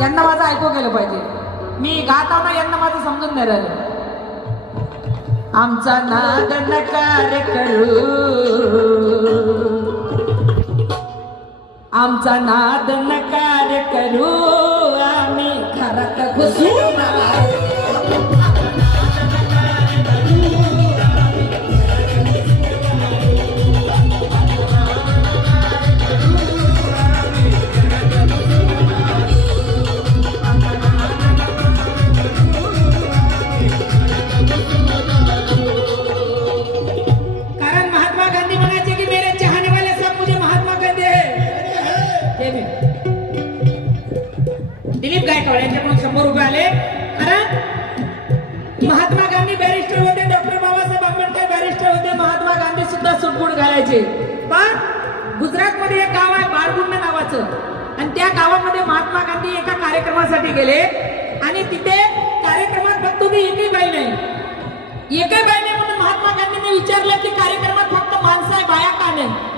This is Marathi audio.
यांना माझं ऐकू गेलं पाहिजे. मी गात आहो ना, यांना माझं समजून नाही राहिलं. आमचा नाद नकार करू, आमचा नाद नकार करू, आम्ही घरात घुसू. दिलीप गायकवाड यांच्याकडून 100 रुपये आले. कारण महात्मा गांधी बॅरिस्टर होते, डॉक्टर बाबासाहेब आंबेडकर बॅरिस्टर होते, महात्मा गांधी सुद्धा सूटबूट घालायचे. पण गुजरात मध्ये एक गाव आहे बाळगुंड नावाचं, आणि त्या गावामध्ये महात्मा गांधी एका कार्यक्रमासाठी गेले आणि तिथे कार्यक्रमात फक्त तुम्ही एकही बाई नाही, एकही बाई नाही म्हणून महात्मा गांधींनी विचारलं की कार्यक्रमात फक्त माणसं आहे, बाया का नाही.